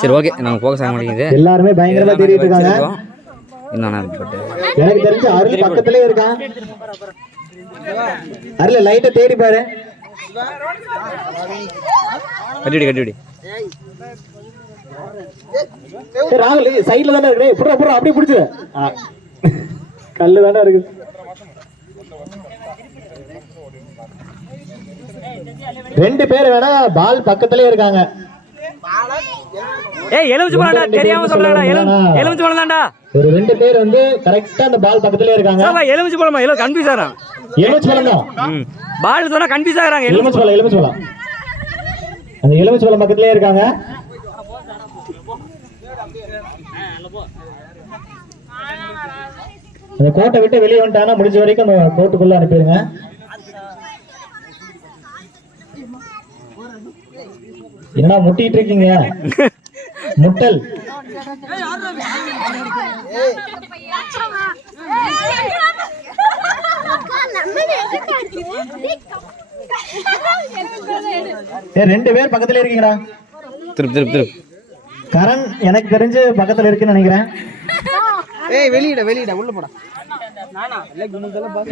சரி ஓகே நாங்கள் ஃபோக்கஸ் ஆக மாட்டேங்குது. எல்லாருமே பயங்கரமா தேடிட்டு இருக்காங்க. என்னண்ணா எனக்கு தெரிஞ்ச அருள் பக்கத்துலயே இருக்கான். அருள் லைட்டை தேடி பாரு. கட்டிவிடி ராகுல் சைட்ல தானே இருக்கு. புறா புறா அப்படியே பிடிச்சிரு. கல்லு தானே இருக்கு. ரெண்டு பேர் வேணா பால் பக்கத்துலயே இருக்காங்க. ஏய் எலுமிச்சை பழம்டா தெரியாம சொல்றடா. எலுமிச்சை பழம் தான்டா. ஒரு ரெண்டு பேர் வந்து கரெக்ட்டா அந்த பால் பக்கத்துலயே இருக்காங்க. சாபா எலுமிச்சை பழமா கன்ஃபியூஸ் ஆறான். எலுமிச்சை பழம் தான். பால் சொன்னா கன்ஃபியூஸ் ஆறாங்க. எலுமிச்சை பழம். அந்த எலுமிச்சை பழம் பக்கத்துலயே இருக்காங்க. அந்த கோட்டை விட்டு வெளியே வந்துட்டானா முடிஞ்ச வரைக்கும் அந்த கோட்டுக்குள்ள அனுப்பிடுங்க. என்ன முட்டிட்டு இருக்கீங்க? முட்டல். ரெண்டு பேர் பக்கத்துல இருக்கீங்களா? திருப்பு கரண் எனக்கு தெரிஞ்சு பக்கத்துல இருக்குன்னு நினைக்கிறேன். வெளியிட உள்ள போடா.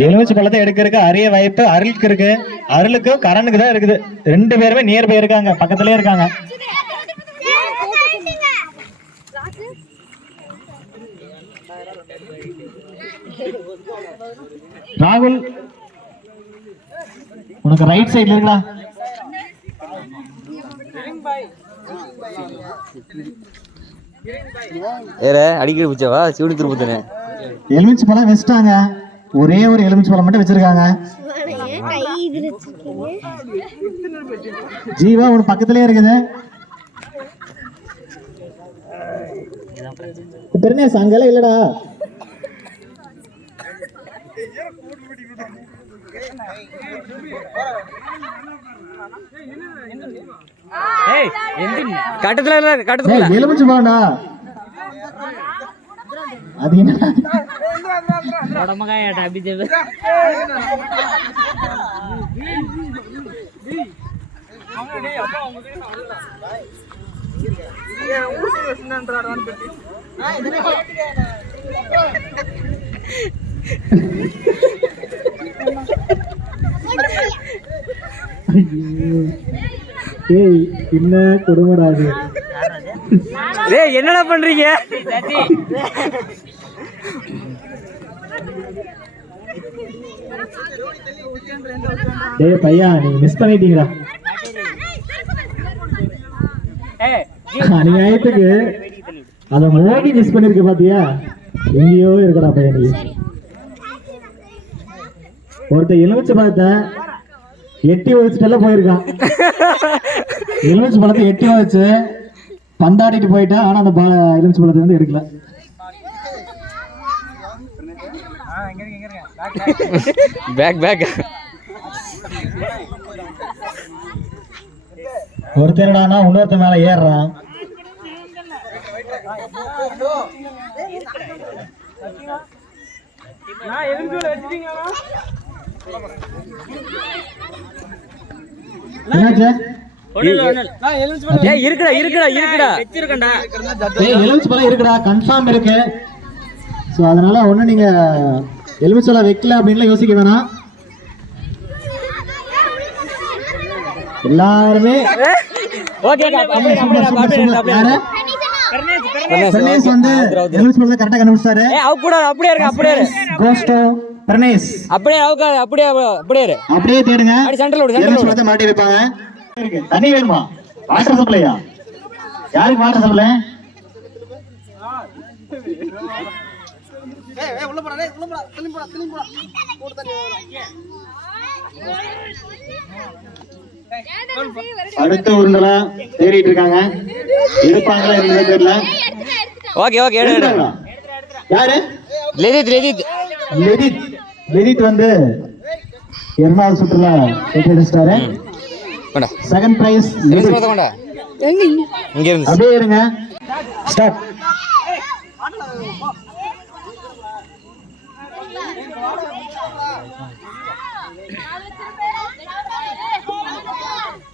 எலுமிச்சை பழத்தை எடுக்கிறதுக்கு அரிய வாய்ப்பு அருளுக்கு இருக்கு. அருளுக்கும் கரனுக்கு தான் இருக்குது. ரெண்டு பேருமே நியர் பை இருக்காங்க, பக்கத்துலயே இருக்காங்க. ராகுல் உனக்கு ரைட் சைடுல இருக்கா? அடிக்கடி பிடிச்சவா சிவனி திருப்பத்தனே. எலுமிச்சை பழம் வச்சுட்டாங்க. ஒரே ஒரு எலுமிச்சை பழம் மட்டும் வச்சிருக்காங்க. ஜீவா உன் பக்கத்திலே இருக்குது. பெருநேஸ் அங்கெல்லாம் இல்லடா. கட்டத்துல எலுமிச்சை பழம்டா. அது என்ன என்ன கொடுமடாது. என்னடா பண்றீங்க? டேய் பையா நீங்க மிஸ் பண்ணிட்டீங்கடா. அநியாயத்துக்கு அத மோகி மிஸ் பண்ணிருக்க பாத்தியா? எங்கேயோ இருக்கடா பையன். நீ ஒருத்த எலுமிச்சை பழத்தை எட்டி வச்சுட்டு போயிருக்கான். எலுமிச்சை பழத்தை எட்டி வச்சு பந்தாடிட்டு போயிட்டேன். ஆனா அந்த எலுமிச்சை பழத்தை வந்து எடுக்கல. ஒருத்தனடானா இன்னொருத்த மேல ஏறுறான். இருக்குடா கன்ஃபார்ம் இருக்கு. அதனால ஒண்ணு நீங்க எலுமிச்சை வைக்கல அப்படின்னு யோசிக்க வேணாம். எல்லாருமே வந்து எலுமிச்சை கரெக்டா கண்டுபிடிச்சாரு. அப்படியே தேடுங்க. மாட்டி வைப்பாங்க. தண்ணி வேணுமா? வாட்டர் சப்ளையா? யாருக்கு வாட்டர் சப்ளை? அடுத்த உருண்டலா தேடிட்டு இருக்காங்க. இருப்பாங்களா என்ன தெரியல. ஓகே யாரு? லெதித் வந்து இரண்டாவது சுற்றுலா வெற்றியடைச்சிட்டாரு. செகண்ட் பிரைஸ் அப்படியே இருங்க. ஸ்டார்ட்.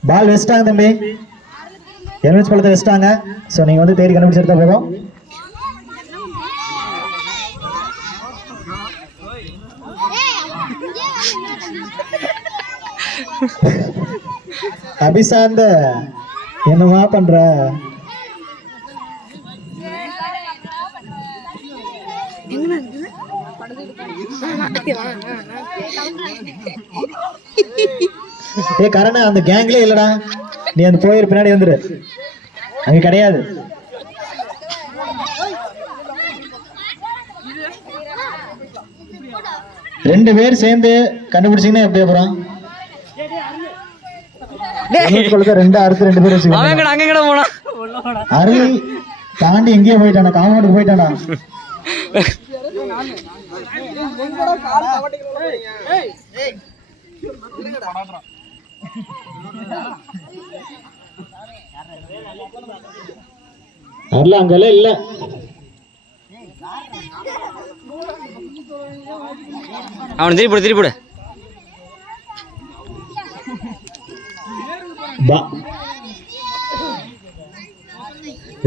பால் வெஸ்டாங்க தம்பி. எலுமிச்சை பழத்தை வச்சுட்டாங்க. ஸோ நீங்க வந்து தேடி கண்டுபிடிச்சு எடுத்தா போதும். அபிசாந்த என்னமா பண்ற? ஏ கரண, அந்த கேங்ல இல்லடா, நீ அந்த போயிரு பின்னாடி வந்துரு, அங்க கிடையாது. ரெண்டு பேர் சேர்ந்து கண்டுபிடிச்சீங்கன்னா எப்படி அப்புறம்? ரெண்டு அடுத்து 2 பேர் வச்சுக்கோங்க. அருள் தாண்டி எங்கேயோ போயிட்டானா, காம்பவுண்டுக்கு போயிட்டானா. அருள் அங்கெல்லாம் இல்ல. அவனை திருப்பி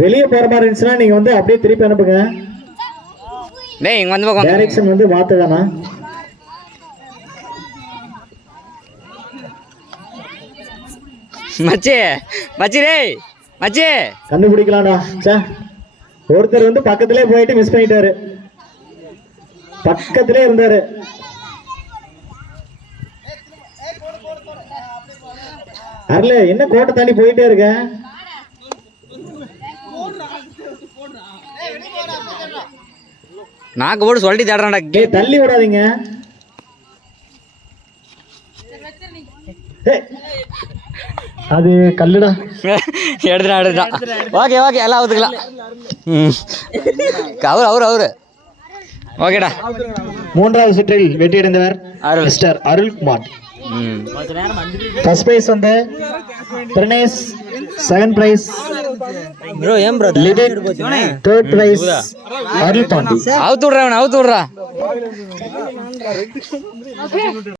வெளியே போற மாதிரி இருந்துச்சுன்னா நீங்க வந்து அப்படியே திருப்பி அனுப்புங்க. டேய் இங்க வந்து பக்கம் டைரக்ஷன் வந்து மாத்துதானா? மச்சி டேய் மச்சி கண்டுபிடிக்கலாம்டா. சே, ஒருத்தர் வந்து பக்கத்திலே போயிட்டு மிஸ் பண்ணிட்டாரு, பக்கத்திலே இருந்தாரு. அருள என்ன கோட்டை தாண்டி போயிட்டே இருக்க? நாக்கு போட்டு சொல்லி தேடுறான்டா. தள்ளி விடாதீங்க. அது கல்லுடா. எடுத்துட்டான். ஓகே எல்லாம் ஒத்துக்கலாம். அவரு ஓகேடா. மூன்றாவது சுற்றில் வெற்றியடைந்தவர் மிஸ்டர் அருள்குமார். ஃபர்ஸ்ட் பிரைஸ் வந்து பிரணேஷ், செகண்ட் பிரைஸ் ப்ரோ ஏன் ப்ரோ தேர்ட் பிரைஸ் அருள் பாண்டி. அவுத்து விடுறா.